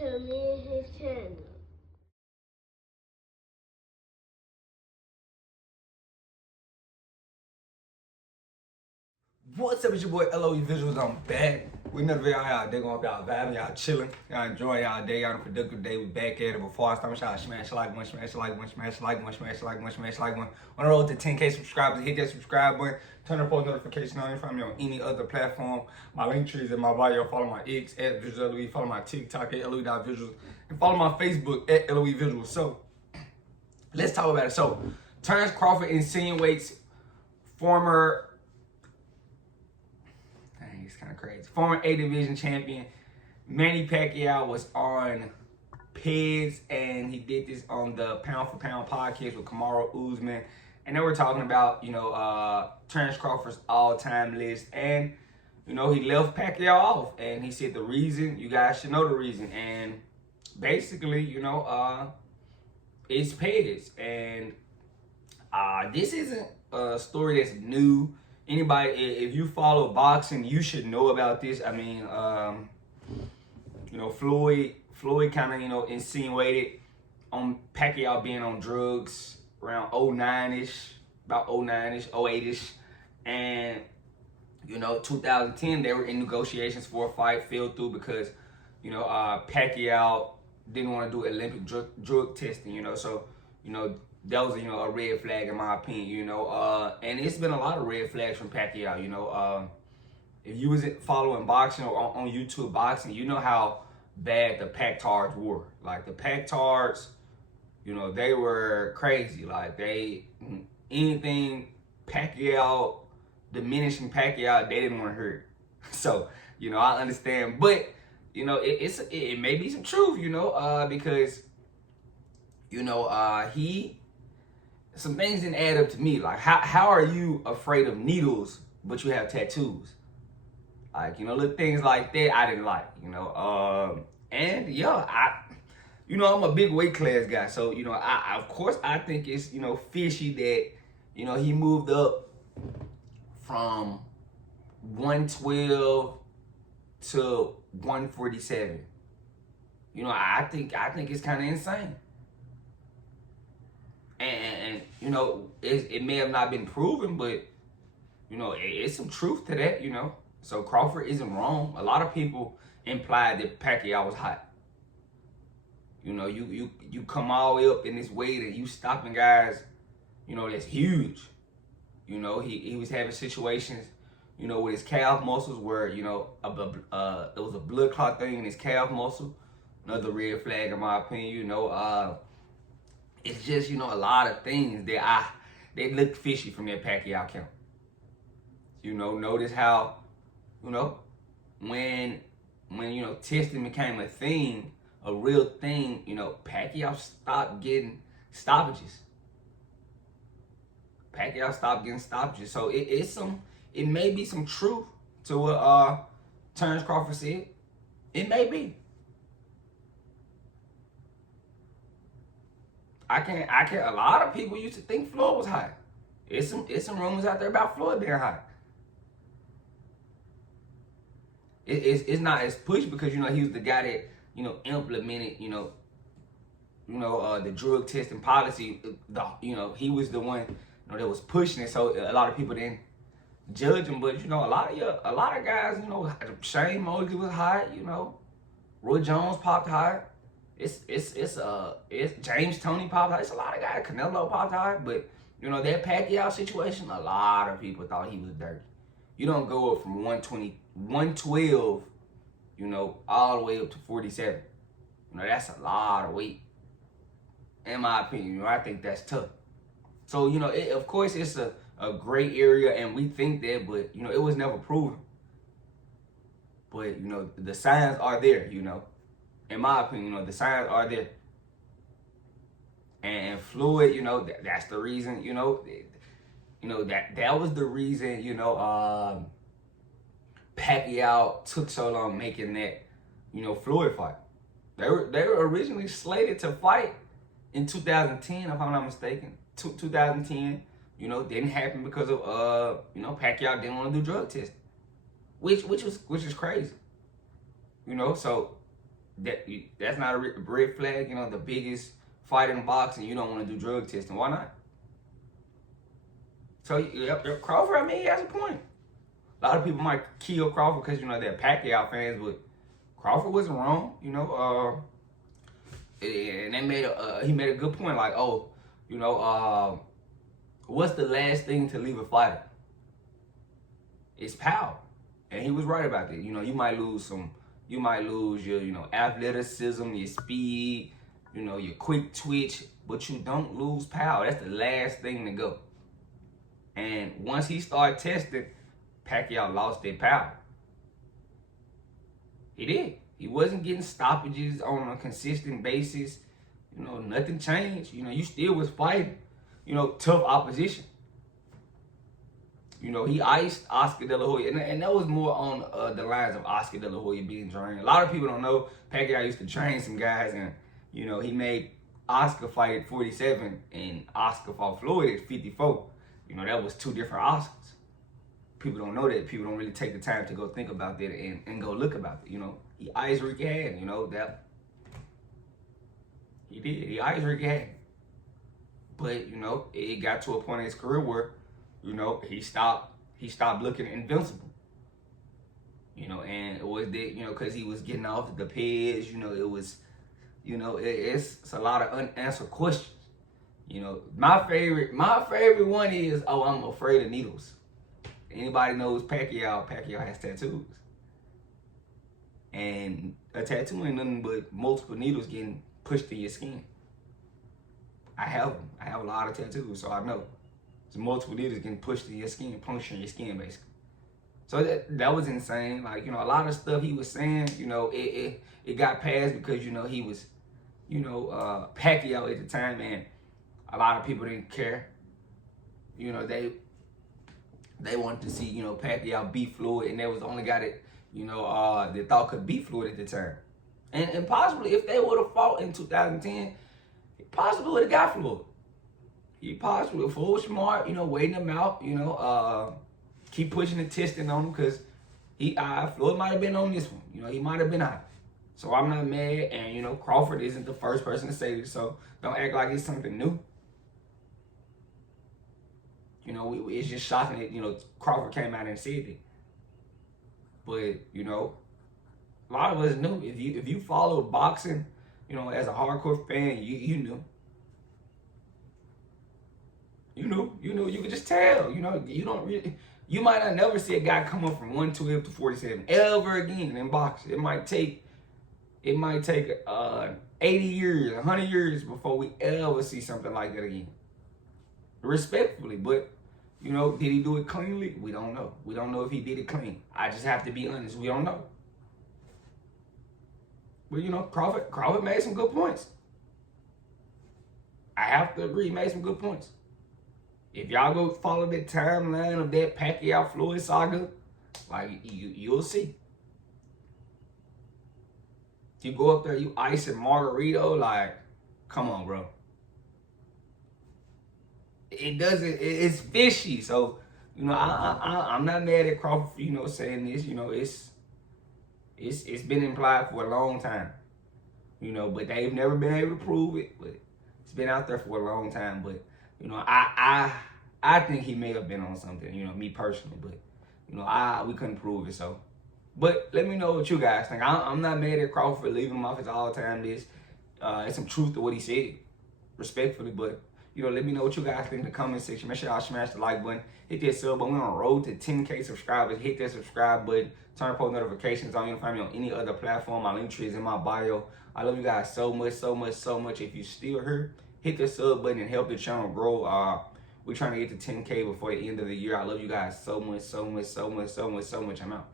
to me and his channel. What's up, it's your boy LOE Visuals. I'm back with another video. Y'all day going, y'all vibing, y'all chilling, y'all enjoying y'all day, y'all a productive day. We back at it. Before I start, y'all smash like one, smash like one, smash like one, smash like one, smash like one. On the road to 10K subscribers, hit that subscribe button, turn the post notification on. Find me on any other platform. My link tree is in my bio. Follow my X at Visuals LOE. Follow my TikTok at LOE.visuals. And follow my Facebook at LOE Visuals. So let's talk about it. So Terence Crawford insinuates former kind of crazy. Former A Division champion Manny Pacquiao was on Peds, and he did this on the Pound for Pound podcast with Kamaru Usman, and they were talking about Terence Crawford's all-time list, and he left Pacquiao off, and he said the reason, you guys should know the reason, and basically it's Peds, and this isn't a story that's new. Anybody, if you follow boxing, you should know about this. I mean, Floyd kind of, insinuated on Pacquiao being on drugs around 09-ish, about 09-ish, 08-ish. And, 2010, they were in negotiations for a fight, fell through because, Pacquiao didn't want to do Olympic drug testing, so, that was, a red flag in my opinion, and it's been a lot of red flags from Pacquiao, if you wasn't following boxing or on YouTube boxing, you know how bad the Pac-Tards were. Like, the Pac-Tards, they were crazy. Like, anything Pacquiao, diminishing Pacquiao, they didn't want to hear it. So, I understand, but, it may be some truth, because, some things didn't add up to me. Like, how are you afraid of needles, but you have tattoos? Like, little things like that I didn't like, and yeah, I'm a big weight class guy. So, of course I think it's, fishy that, he moved up from 112 to 147. I think it's kind of insane. And it may have not been proven, but, it's some truth to that, So Crawford isn't wrong. A lot of people implied that Pacquiao was hot. You come all the way up in this weight and you stopping guys, that's huge. He was having situations, with his calf muscles where, there was a blood clot thing in his calf muscle. Another red flag in my opinion, It's just, a lot of things that they look fishy from that Pacquiao camp. Notice how, when testing became a thing, a real thing, Pacquiao stopped getting stoppages. So it may be some truth to what Terence Crawford said. It may be. I can't. A lot of people used to think Floyd was hot. It's some rumors out there about Floyd being hot. It's not as pushed because he was the guy that implemented the drug testing policy. He was the one that was pushing it. So a lot of people didn't judge him. But a lot of guys, Shane Mosley was hot. Roy Jones popped hot. It's James Toney popped high. It's a lot of guys. Canelo popped high, but that Pacquiao situation, a lot of people thought he was dirty. You don't go up from 112, all the way up to 47. That's a lot of weight. In my opinion, I think that's tough. So of course it's a gray area, and we think that, but it was never proven. But the signs are there. In my opinion, the signs are there. And Floyd, that's the reason, that was the reason, Pacquiao took so long making that, Floyd fight. They were originally slated to fight in 2010, if I'm not mistaken. 2010, didn't happen because of Pacquiao didn't want to do drug testing, which is crazy. So that's not a red flag. You know, the biggest fight in boxing, you don't want to do drug testing. Why not? So, yep, Crawford, I mean, he has a point. A lot of people might kill Crawford because, you know, they're Pacquiao fans, but Crawford wasn't wrong, you know. And he made a good point, like, oh, you know, what's the last thing to leave a fighter? It's power. And he was right about that. You know, you might lose your, you know, athleticism, your speed, you know, your quick twitch, but you don't lose power. That's the last thing to go. And once he started testing, Pacquiao lost that power. He did. He wasn't getting stoppages on a consistent basis. You know, nothing changed. You know, you still was fighting, you know, tough opposition. You know, he iced Oscar De La Hoya, and that was more on the lines of Oscar De La Hoya being drained. A lot of people don't know Pacquiao used to train some guys, and, you know, he made Oscar fight at 47, and Oscar fought Floyd at 54. You know, that was two different Oscars. People don't know that. People don't really take the time to go think about that and go look about it. You know, he iced Ricky Hatton, you know, that. He did. He iced Ricky Hatton. But, you know, it got to a point in his career where, you know, he stopped looking invincible. You know, and it was that, you know, because he was getting off the Peds, you know, it was, you know, it's a lot of unanswered questions. You know, my favorite one is, oh, I'm afraid of needles. Anybody knows Pacquiao has tattoos. And a tattoo ain't nothing but multiple needles getting pushed in your skin. I have them. I have a lot of tattoos, so I know. It's multiple needles getting pushed in your skin, puncturing your skin, basically. So that was insane. Like, you know, a lot of stuff he was saying, you know, it got passed because, you know, he was, you know, Pacquiao at the time, and a lot of people didn't care. You know, they wanted to see, you know, Pacquiao beat Floyd, and that was the only guy that, you know, they thought could beat Floyd at the time. And possibly, if they would have fought in 2010, he possibly would have got Floyd. He possibly, if Floyd was smart, you know, waiting him out, you know, keep pushing and testing on him, because Floyd might have been on this one. You know, he might have been out. So I'm not mad, and, you know, Crawford isn't the first person to say this, so don't act like it's something new. You know, it's just shocking that, you know, Crawford came out and said that. But, you know, a lot of us knew. If you follow boxing, you know, as a hardcore fan, you knew. You could just tell. You know, you might not never see a guy come up from 112 to 47 ever again in boxing. It might take 80 years, 100 years before we ever see something like that again. Respectfully, but, you know, did he do it cleanly? We don't know. We don't know if he did it clean. I just have to be honest. We don't know. But, you know, Crawford made some good points. I have to agree, he made some good points. If y'all go follow the timeline of that Pacquiao Floyd saga, like, you'll see. You go up there, you ice and Margarito, like, come on, bro. It's fishy. So, you know, I'm not mad at Crawford for, you know, saying this. You know, it's been implied for a long time. You know, but they've never been able to prove it. But it's been out there for a long time. But, you know, I think he may have been on something, you know, me personally. But, you know, we couldn't prove it. So, but let me know what you guys think. I'm not mad at Crawford for leaving him off his all-time list. There's some truth to what he said, respectfully. But, you know, let me know what you guys think in the comment section. Make sure y'all smash the like button. Hit that sub button. We're on the road to 10K subscribers. Hit that subscribe button. Turn post notifications on. You can find me on any other platform. My link tree is in my bio. I love you guys so much, so much, so much. If you're still here, hit the sub button and help the channel grow. We're trying to get to 10K before the end of the year. I love you guys so much, so much, so much, so much, so much. I'm out.